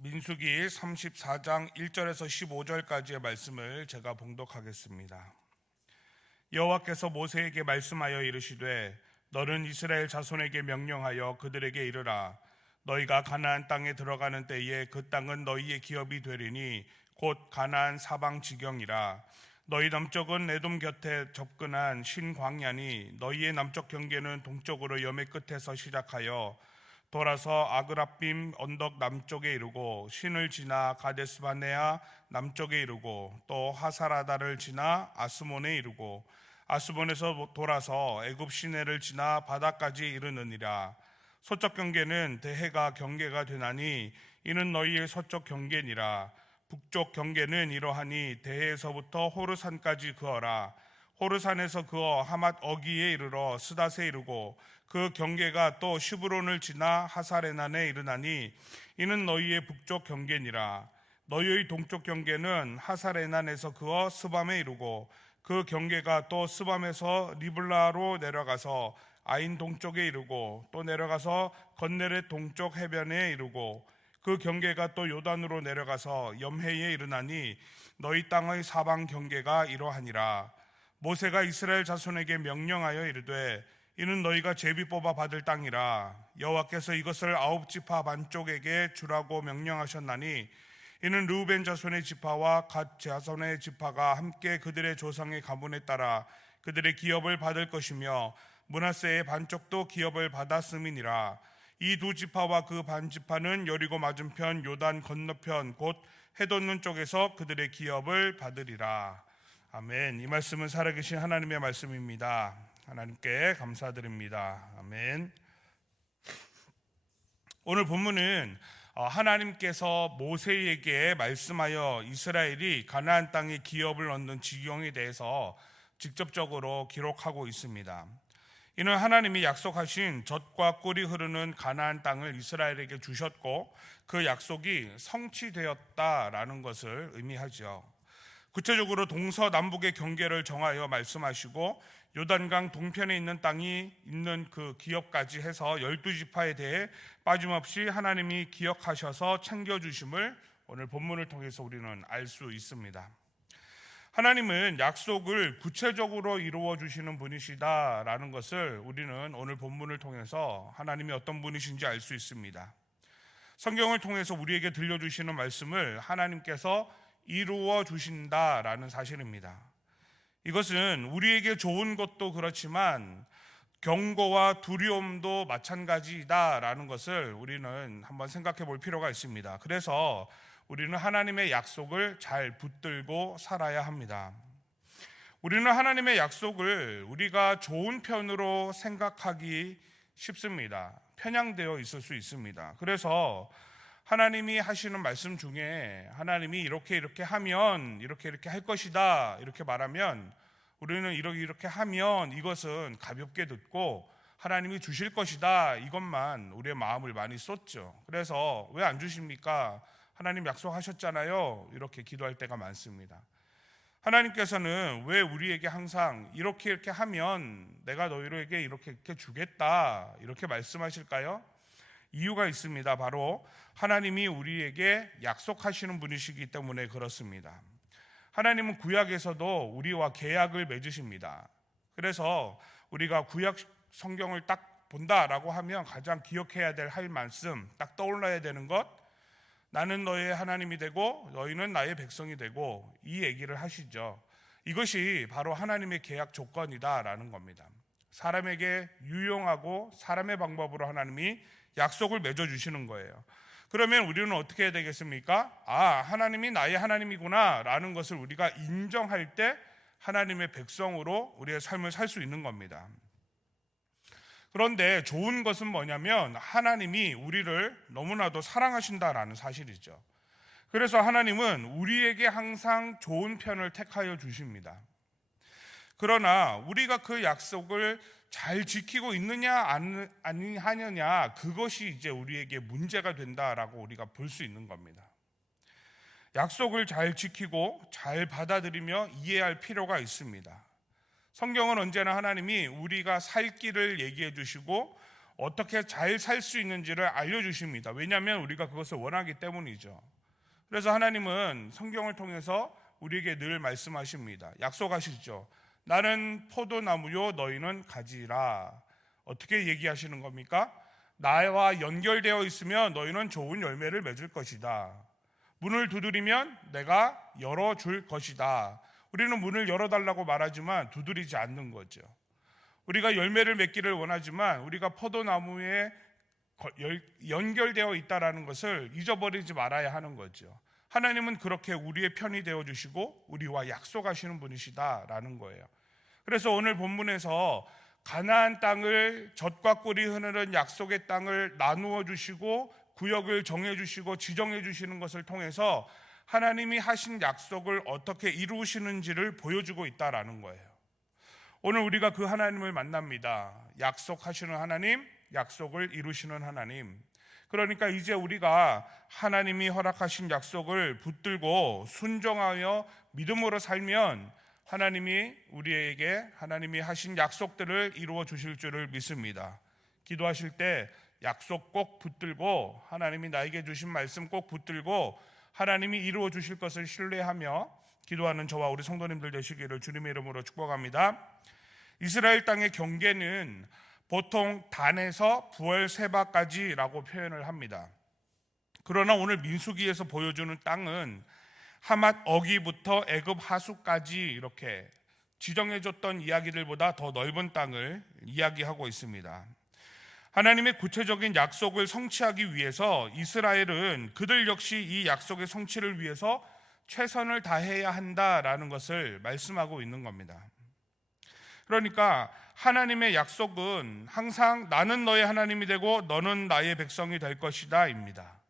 민수기 34장 1절에서 15절까지의 말씀을 제가 봉독하겠습니다. 여호와께서 모세에게 말씀하여 이르시되 너는 이스라엘 자손에게 명령하여 그들에게 이르라. 너희가 가나안 땅에 들어가는 때에 그 땅은 너희의 기업이 되리니 곧 가나안 사방 지경이라. 너희 남쪽은 에돔 곁에 접근한 신광야니 너희의 남쪽 경계는 동쪽으로 여매 끝에서 시작하여 돌아서 아그라빔 언덕 남쪽에 이르고 신을 지나 가데스바네아 남쪽에 이르고 또 하사라다를 지나 아스몬에 이르고 아스몬에서 돌아서 애굽 시내를 지나 바다까지 이르느니라. 서쪽 경계는 대해가 경계가 되나니 이는 너희의 서쪽 경계니라. 북쪽 경계는 이러하니 대해에서부터 호르산까지 그어라. 호르산에서 그어 하맛 어기에 이르러 스닷에 이르고 그 경계가 또 시브론을 지나 하사레난에 이르나니 이는 너희의 북쪽 경계니라. 너희의 동쪽 경계는 하사레난에서 그어 스밤에 이르고 그 경계가 또 스밤에서 리블라로 내려가서 아인 동쪽에 이르고 또 내려가서 건네렛 동쪽 해변에 이르고 그 경계가 또 요단으로 내려가서 염해에 이르나니 너희 땅의 사방 경계가 이러하니라. 모세가 이스라엘 자손에게 명령하여 이르되 이는 너희가 제비 뽑아 받을 땅이라. 여호와께서 이것을 아홉 지파 반쪽에게 주라고 명령하셨나니 이는 르우벤 자손의 지파와 갓 자손의 지파가 함께 그들의 조상의 가문에 따라 그들의 기업을 받을 것이며 므낫세의 반쪽도 기업을 받았음이니라. 이 두 지파와 그 반 지파는 여리고 맞은편 요단 건너편 곧 해돋는 쪽에서 그들의 기업을 받으리라. 아멘. 이 말씀은 살아계신 하나님의 말씀입니다. 하나님께 감사드립니다. 아멘. 오늘 본문은 하나님께서 모세에게 말씀하여 이스라엘이 가나안 땅의 기업을 얻는 지경에 대해서 직접적으로 기록하고 있습니다. 이는 하나님이 약속하신 젖과 꿀이 흐르는 가나안 땅을 이스라엘에게 주셨고 그 약속이 성취되었다라는 것을 의미하죠. 구체적으로 동서남북의 경계를 정하여 말씀하시고 요단강 동편에 있는 땅이 있는 그 기업까지 해서 12지파에 대해 빠짐없이 하나님이 기억하셔서 챙겨주심을 오늘 본문을 통해서 우리는 알 수 있습니다. 하나님은 약속을 구체적으로 이루어 주시는 분이시다라는 것을 우리는 오늘 본문을 통해서 하나님이 어떤 분이신지 알 수 있습니다. 성경을 통해서 우리에게 들려주시는 말씀을 하나님께서 이루어 주신다라는 사실입니다. 이것은 우리에게 좋은 것도 그렇지만 경고와 두려움도 마찬가지다라는 것을 우리는 한번 생각해 볼 필요가 있습니다. 그래서 우리는 하나님의 약속을 잘 붙들고 살아야 합니다. 우리는 하나님의 약속을 우리가 좋은 편으로 생각하기 쉽습니다. 편향되어 있을 수 있습니다. 그래서 하나님이 하시는 말씀 중에 하나님이 이렇게 하면 이렇게 할 것이다 이렇게 말하면 우리는 이렇게 하면 이것은 가볍게 듣고 하나님이 주실 것이다 이것만 우리의 마음을 많이 쏟죠. 그래서 왜 안 주십니까? 하나님 약속하셨잖아요. 이렇게 기도할 때가 많습니다. 하나님께서는 왜 우리에게 항상 이렇게 하면 내가 너희에게 이렇게 주겠다 이렇게 말씀하실까요? 이유가 있습니다. 바로 하나님이 우리에게 약속하시는 분이시기 때문에 그렇습니다. 하나님은 구약에서도 우리와 계약을 맺으십니다. 그래서 우리가 구약 성경을 딱 본다라고 하면 가장 기억해야 될 할 말씀, 딱 떠올라야 되는 것, 나는 너의 하나님이 되고 너희는 나의 백성이 되고 이 얘기를 하시죠. 이것이 바로 하나님의 계약 조건이다라는 겁니다. 사람에게 유용하고 사람의 방법으로 하나님이 약속을 맺어주시는 거예요. 그러면 우리는 어떻게 해야 되겠습니까? 하나님이 나의 하나님이구나 라는 것을 우리가 인정할 때 하나님의 백성으로 우리의 삶을 살 수 있는 겁니다. 그런데 좋은 것은 뭐냐면 하나님이 우리를 너무나도 사랑하신다라는 사실이죠. 그래서 하나님은 우리에게 항상 좋은 편을 택하여 주십니다. 그러나 우리가 그 약속을 잘 지키고 있느냐 아니하느냐 그것이 이제 우리에게 문제가 된다라고 우리가 볼 수 있는 겁니다. 약속을 잘 지키고 잘 받아들이며 이해할 필요가 있습니다. 성경은 언제나 하나님이 우리가 살 길을 얘기해 주시고 어떻게 잘 살 수 있는지를 알려주십니다. 왜냐하면 우리가 그것을 원하기 때문이죠. 그래서 하나님은 성경을 통해서 우리에게 늘 말씀하십니다. 약속하시죠. 나는 포도나무요 너희는 가지라. 어떻게 얘기하시는 겁니까? 나와 연결되어 있으면 너희는 좋은 열매를 맺을 것이다. 문을 두드리면 내가 열어줄 것이다. 우리는 문을 열어달라고 말하지만 두드리지 않는 거죠. 우리가 열매를 맺기를 원하지만 우리가 포도나무에 연결되어 있다는 것을 잊어버리지 말아야 하는 거죠. 하나님은 그렇게 우리의 편이 되어주시고 우리와 약속하시는 분이시다라는 거예요. 그래서 오늘 본문에서 가나안 땅을 젖과 꿀이 흐르는 약속의 땅을 나누어 주시고 구역을 정해 주시고 지정해 주시는 것을 통해서 하나님이 하신 약속을 어떻게 이루시는지를 보여주고 있다라는 거예요. 오늘 우리가 그 하나님을 만납니다. 약속하시는 하나님, 약속을 이루시는 하나님. 그러니까 이제 우리가 하나님이 허락하신 약속을 붙들고 순종하여 믿음으로 살면 하나님이 우리에게 하나님이 하신 약속들을 이루어 주실 줄을 믿습니다. 기도하실 때 약속 꼭 붙들고 하나님이 나에게 주신 말씀 꼭 붙들고 하나님이 이루어 주실 것을 신뢰하며 기도하는 저와 우리 성도님들 되시기를 주님의 이름으로 축복합니다. 이스라엘 땅의 경계는 보통 단에서 부엘세바까지라고 표현을 합니다. 그러나 오늘 민수기에서 보여주는 땅은 하맛 어기부터 애굽 하수까지 이렇게 지정해줬던 이야기들보다 더 넓은 땅을 이야기하고 있습니다. 하나님의 구체적인 약속을 성취하기 위해서 이스라엘은 그들 역시 이 약속의 성취를 위해서 최선을 다해야 한다라는 것을 말씀하고 있는 겁니다. 그러니까 하나님의 약속은 항상 나는 너의 하나님이 되고 너는 나의 백성이 될 것이다 입니다.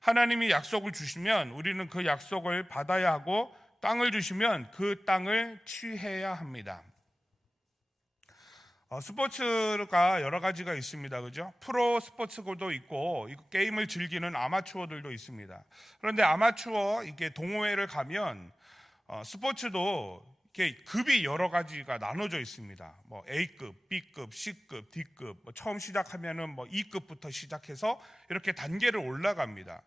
하나님이 약속을 주시면 우리는 그 약속을 받아야 하고 땅을 주시면 그 땅을 취해야 합니다. 스포츠가 여러 가지가 있습니다. 그죠? 프로 스포츠도 있고 게임을 즐기는 아마추어들도 있습니다. 그런데 아마추어 이게 동호회를 가면 스포츠도 이렇게 급이 여러 가지가 나눠져 있습니다. 뭐 A급, B급, C급, D급, 처음 시작하면은 E급부터 시작해서 이렇게 단계를 올라갑니다.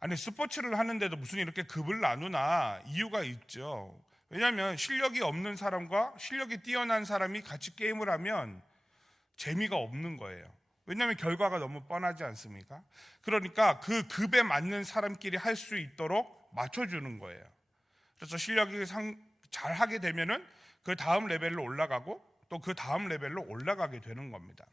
아니 스포츠를 하는데도 무슨 이렇게 급을 나누나 이유가 있죠. 왜냐하면 실력이 없는 사람과 실력이 뛰어난 사람이 같이 게임을 하면 재미가 없는 거예요. 왜냐하면 결과가 너무 뻔하지 않습니까? 그러니까 그 급에 맞는 사람끼리 할 수 있도록 맞춰주는 거예요. 그래서 실력이 잘 하게 되면은 그 다음 레벨로 올라가고 또 그 다음 레벨로 올라가게 되는 겁니다.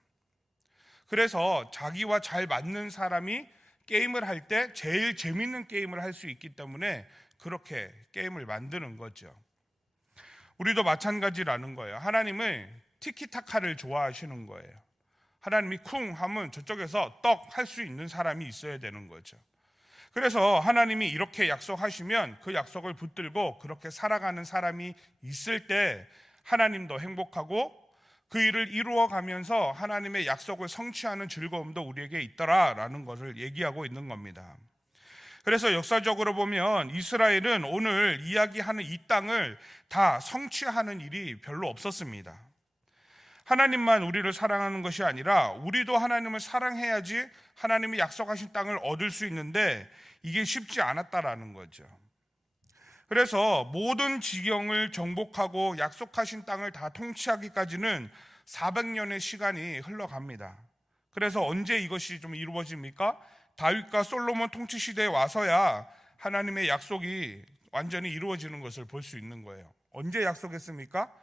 그래서 자기와 잘 맞는 사람이 게임을 할 때 제일 재밌는 게임을 할 수 있기 때문에 그렇게 게임을 만드는 거죠. 우리도 마찬가지라는 거예요. 하나님은 티키타카를 좋아하시는 거예요. 하나님이 쿵 하면 저쪽에서 떡 할 수 있는 사람이 있어야 되는 거죠. 그래서 하나님이 이렇게 약속하시면 그 약속을 붙들고 그렇게 살아가는 사람이 있을 때 하나님도 행복하고 그 일을 이루어가면서 하나님의 약속을 성취하는 즐거움도 우리에게 있더라라는 것을 얘기하고 있는 겁니다. 그래서 역사적으로 보면 이스라엘은 오늘 이야기하는 이 땅을 다 성취하는 일이 별로 없었습니다. 하나님만 우리를 사랑하는 것이 아니라 우리도 하나님을 사랑해야지 하나님이 약속하신 땅을 얻을 수 있는데 이게 쉽지 않았다라는 거죠. 그래서 모든 지경을 정복하고 약속하신 땅을 다 통치하기까지는 400년의 시간이 흘러갑니다. 그래서 언제 이것이 좀 이루어집니까? 다윗과 솔로몬 통치 시대에 와서야 하나님의 약속이 완전히 이루어지는 것을 볼 수 있는 거예요. 언제 약속했습니까?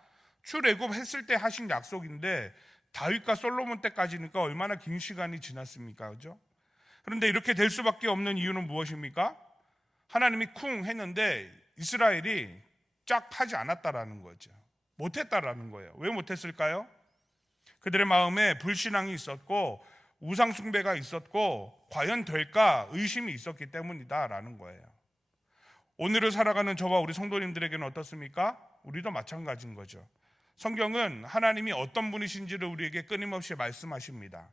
출애굽 했을 때 하신 약속인데 다윗과 솔로몬 때까지니까 얼마나 긴 시간이 지났습니까? 그죠? 그런데 이렇게 될 수밖에 없는 이유는 무엇입니까? 하나님이 쿵 했는데 이스라엘이 쫙 하지 않았다라는 거죠. 못했다라는 거예요. 왜 못했을까요? 그들의 마음에 불신앙이 있었고 우상 숭배가 있었고 과연 될까 의심이 있었기 때문이다라는 거예요. 오늘을 살아가는 저와 우리 성도님들에게는 어떻습니까? 우리도 마찬가지인 거죠. 성경은 하나님이 어떤 분이신지를 우리에게 끊임없이 말씀하십니다.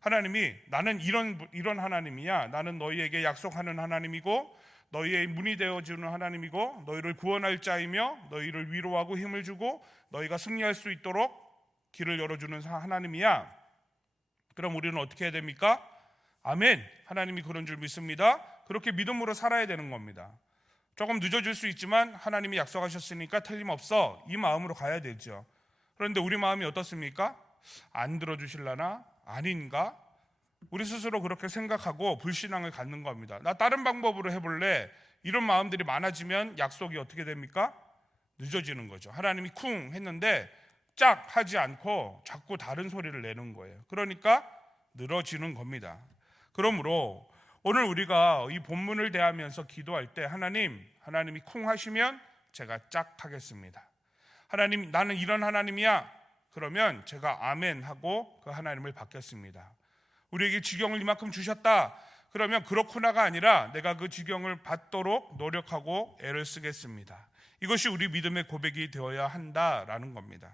하나님이 나는 이런 하나님이야. 나는 너희에게 약속하는 하나님이고 너희의 문이 되어주는 하나님이고 너희를 구원할 자이며 너희를 위로하고 힘을 주고 너희가 승리할 수 있도록 길을 열어주는 하나님이야. 그럼 우리는 어떻게 해야 됩니까? 아멘. 하나님이 그런 줄 믿습니다. 그렇게 믿음으로 살아야 되는 겁니다. 조금 늦어질 수 있지만 하나님이 약속하셨으니까 틀림없어, 이 마음으로 가야 되죠. 그런데 우리 마음이 어떻습니까? 안 들어주실라나? 아닌가? 우리 스스로 그렇게 생각하고 불신앙을 갖는 겁니다. 나 다른 방법으로 해볼래? 이런 마음들이 많아지면 약속이 어떻게 됩니까? 늦어지는 거죠. 하나님이 쿵 했는데 짝 하지 않고 자꾸 다른 소리를 내는 거예요. 그러니까 늘어지는 겁니다. 그러므로 오늘 우리가 이 본문을 대하면서 기도할 때 하나님이 쿵 하시면 제가 짝 하겠습니다. 하나님, 나는 이런 하나님이야. 그러면 제가 아멘 하고 그 하나님을 받겠습니다. 우리에게 지경을 이만큼 주셨다. 그러면 그렇구나가 아니라 내가 그 지경을 받도록 노력하고 애를 쓰겠습니다. 이것이 우리 믿음의 고백이 되어야 한다라는 겁니다.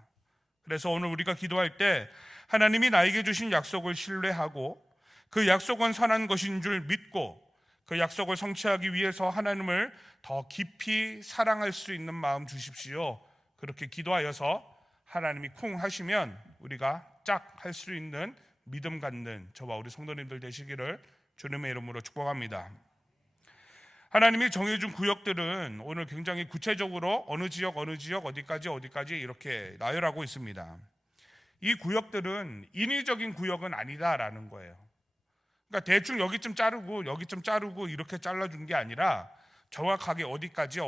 그래서 오늘 우리가 기도할 때 하나님이 나에게 주신 약속을 신뢰하고 그 약속은 선한 것인 줄 믿고 그 약속을 성취하기 위해서 하나님을 더 깊이 사랑할 수 있는 마음 주십시오. 그렇게 기도하여서 하나님이 쿵 하시면 우리가 짝 할 수 있는 믿음 갖는 저와 우리 성도님들 되시기를 주님의 이름으로 축복합니다. 하나님이 정해준 구역들은 오늘 굉장히 구체적으로 어느 지역 어디까지 이렇게 나열하고 있습니다. 이 구역들은 인위적인 구역은 아니다라는 거예요. 그러니까 대충 여기쯤 자르고 이렇게 잘라준 게 아니라 정확하게 어디까지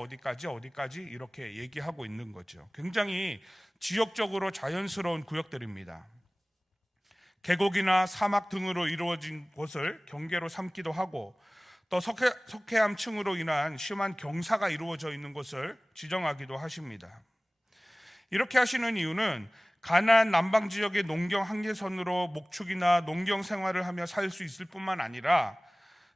이렇게 얘기하고 있는 거죠. 굉장히 지역적으로 자연스러운 구역들입니다. 계곡이나 사막 등으로 이루어진 곳을 경계로 삼기도 하고 또 석회암층으로 인한 심한 경사가 이루어져 있는 곳을 지정하기도 하십니다. 이렇게 하시는 이유는 가나안 남방 지역의 농경 한계선으로 목축이나 농경 생활을 하며 살 수 있을 뿐만 아니라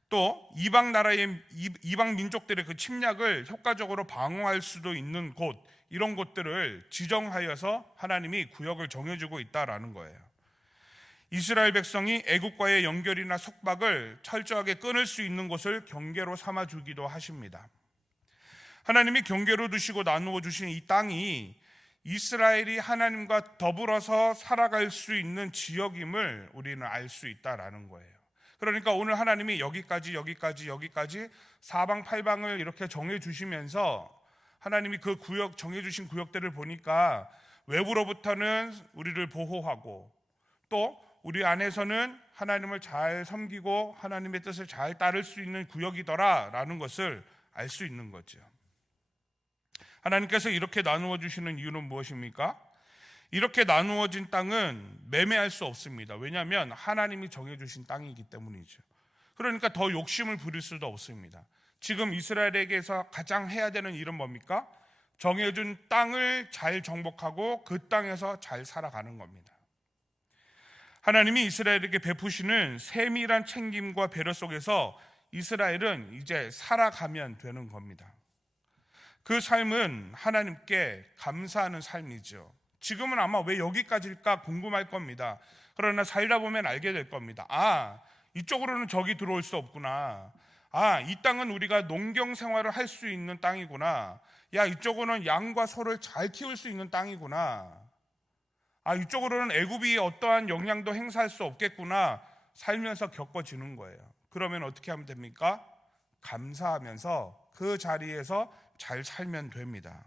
또 이방 나라의 이방 민족들의 그 침략을 효과적으로 방어할 수도 있는 곳, 이런 곳들을 지정하여서 하나님이 구역을 정해주고 있다라는 거예요. 이스라엘 백성이 애국과의 연결이나 속박을 철저하게 끊을 수 있는 곳을 경계로 삼아주기도 하십니다. 하나님이 경계로 두시고 나누어 주신 이 땅이 이스라엘이 하나님과 더불어서 살아갈 수 있는 지역임을 우리는 알 수 있다라는 거예요. 그러니까 오늘 하나님이 여기까지 사방팔방을 이렇게 정해주시면서 하나님이 그 구역 정해주신 구역들을 보니까 외부로부터는 우리를 보호하고 또 우리 안에서는 하나님을 잘 섬기고 하나님의 뜻을 잘 따를 수 있는 구역이더라라는 것을 알 수 있는 거죠. 하나님께서 이렇게 나누어 주시는 이유는 무엇입니까? 이렇게 나누어진 땅은 매매할 수 없습니다. 왜냐하면 하나님이 정해주신 땅이기 때문이죠. 그러니까 더 욕심을 부릴 수도 없습니다. 지금 이스라엘에게서 가장 해야 되는 일은 뭡니까? 정해준 땅을 잘 정복하고 그 땅에서 잘 살아가는 겁니다. 하나님이 이스라엘에게 베푸시는 세밀한 챙김과 배려 속에서 이스라엘은 이제 살아가면 되는 겁니다. 그 삶은 하나님께 감사하는 삶이죠. 지금은 아마 왜 여기까지일까 궁금할 겁니다. 그러나 살다 보면 알게 될 겁니다. 이쪽으로는 적이 들어올 수 없구나. 이 땅은 우리가 농경 생활을 할 수 있는 땅이구나. 이쪽으로는 양과 소를 잘 키울 수 있는 땅이구나. 이쪽으로는 애굽이 어떠한 영향도 행사할 수 없겠구나. 살면서 겪어지는 거예요. 그러면 어떻게 하면 됩니까? 감사하면서 그 자리에서 잘 살면 됩니다.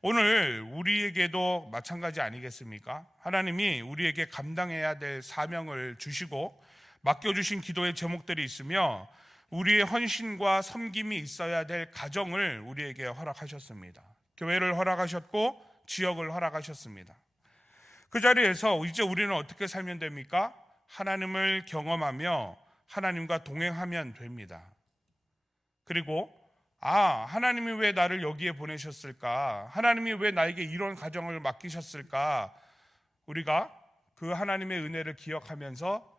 오늘 우리에게도 마찬가지 아니겠습니까? 하나님이 우리에게 감당해야 될 사명을 주시고 맡겨주신 기도의 제목들이 있으며 우리의 헌신과 섬김이 있어야 될 가정을 우리에게 허락하셨습니다. 교회를 허락하셨고 지역을 허락하셨습니다. 그 자리에서 이제 우리는 어떻게 살면 됩니까? 하나님을 경험하며 하나님과 동행하면 됩니다. 그리고 하나님이 왜 나를 여기에 보내셨을까? 하나님이 왜 나에게 이런 가정을 맡기셨을까? 우리가 그 하나님의 은혜를 기억하면서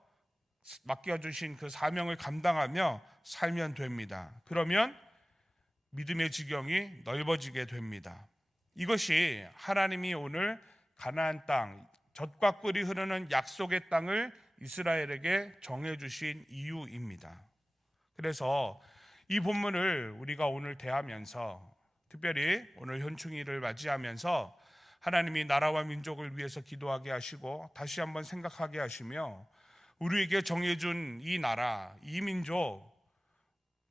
맡겨주신 그 사명을 감당하며 살면 됩니다. 그러면 믿음의 지경이 넓어지게 됩니다. 이것이 하나님이 오늘 가나안 땅, 젖과 꿀이 흐르는 약속의 땅을 이스라엘에게 정해주신 이유입니다. 그래서 이 본문을 우리가 오늘 대하면서 특별히 오늘 현충일을 맞이하면서 하나님이 나라와 민족을 위해서 기도하게 하시고 다시 한번 생각하게 하시며 우리에게 정해준 이 나라, 이 민족,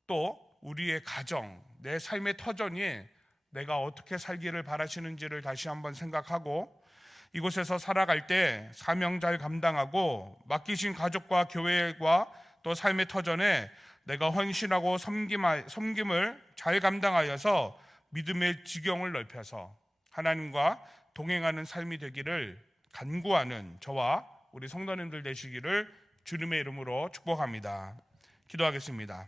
또 우리의 가정, 내 삶의 터전이 내가 어떻게 살기를 바라시는지를 다시 한번 생각하고 이곳에서 살아갈 때 사명 잘 감당하고 맡기신 가족과 교회와 또 삶의 터전에 내가 헌신하고 섬김을 잘 감당하여서 믿음의 지경을 넓혀서 하나님과 동행하는 삶이 되기를 간구하는 저와 우리 성도님들 되시기를 주님의 이름으로 축복합니다. 기도하겠습니다.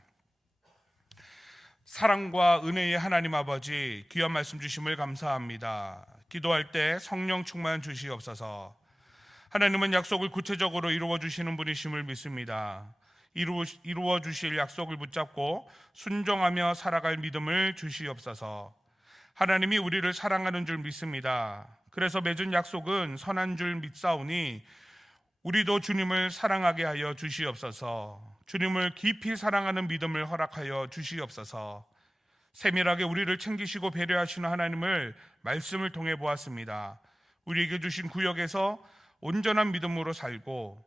사랑과 은혜의 하나님 아버지, 귀한 말씀 주심을 감사합니다. 기도할 때 성령 충만 주시옵소서. 하나님은 약속을 구체적으로 이루어 주시는 분이심을 믿습니다. 이루어 주실 약속을 붙잡고 순종하며 살아갈 믿음을 주시옵소서. 하나님이 우리를 사랑하는 줄 믿습니다. 그래서 맺은 약속은 선한 줄 믿사오니 우리도 주님을 사랑하게 하여 주시옵소서. 주님을 깊이 사랑하는 믿음을 허락하여 주시옵소서. 세밀하게 우리를 챙기시고 배려하시는 하나님을 말씀을 통해 보았습니다. 우리에게 주신 구역에서 온전한 믿음으로 살고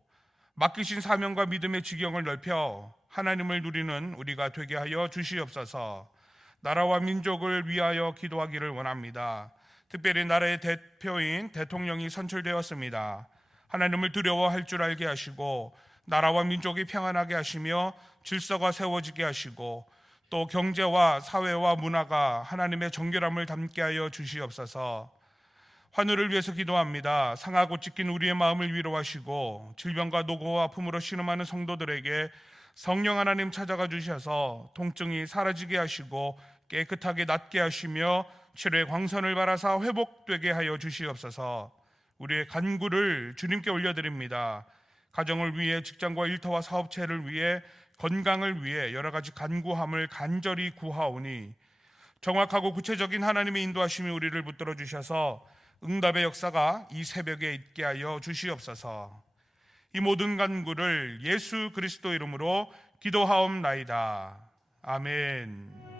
맡기신 사명과 믿음의 지경을 넓혀 하나님을 누리는 우리가 되게 하여 주시옵소서. 나라와 민족을 위하여 기도하기를 원합니다. 특별히 나라의 대표인 대통령이 선출되었습니다. 하나님을 두려워할 줄 알게 하시고 나라와 민족이 평안하게 하시며 질서가 세워지게 하시고 또 경제와 사회와 문화가 하나님의 정결함을 담게 하여 주시옵소서. 환우를 위해서 기도합니다. 상하고 찢긴 우리의 마음을 위로하시고 질병과 노고와 아픔으로 신음하는 성도들에게 성령 하나님 찾아가 주셔서 통증이 사라지게 하시고 깨끗하게 낫게 하시며 치료의 광선을 바라사 회복되게 하여 주시옵소서. 우리의 간구를 주님께 올려드립니다. 가정을 위해, 직장과 일터와 사업체를 위해, 건강을 위해 여러 가지 간구함을 간절히 구하오니 정확하고 구체적인 하나님의 인도하심이 우리를 붙들어 주셔서 응답의 역사가 이 새벽에 있게 하여 주시옵소서. 이 모든 간구를 예수 그리스도 이름으로 기도하옵나이다. 아멘.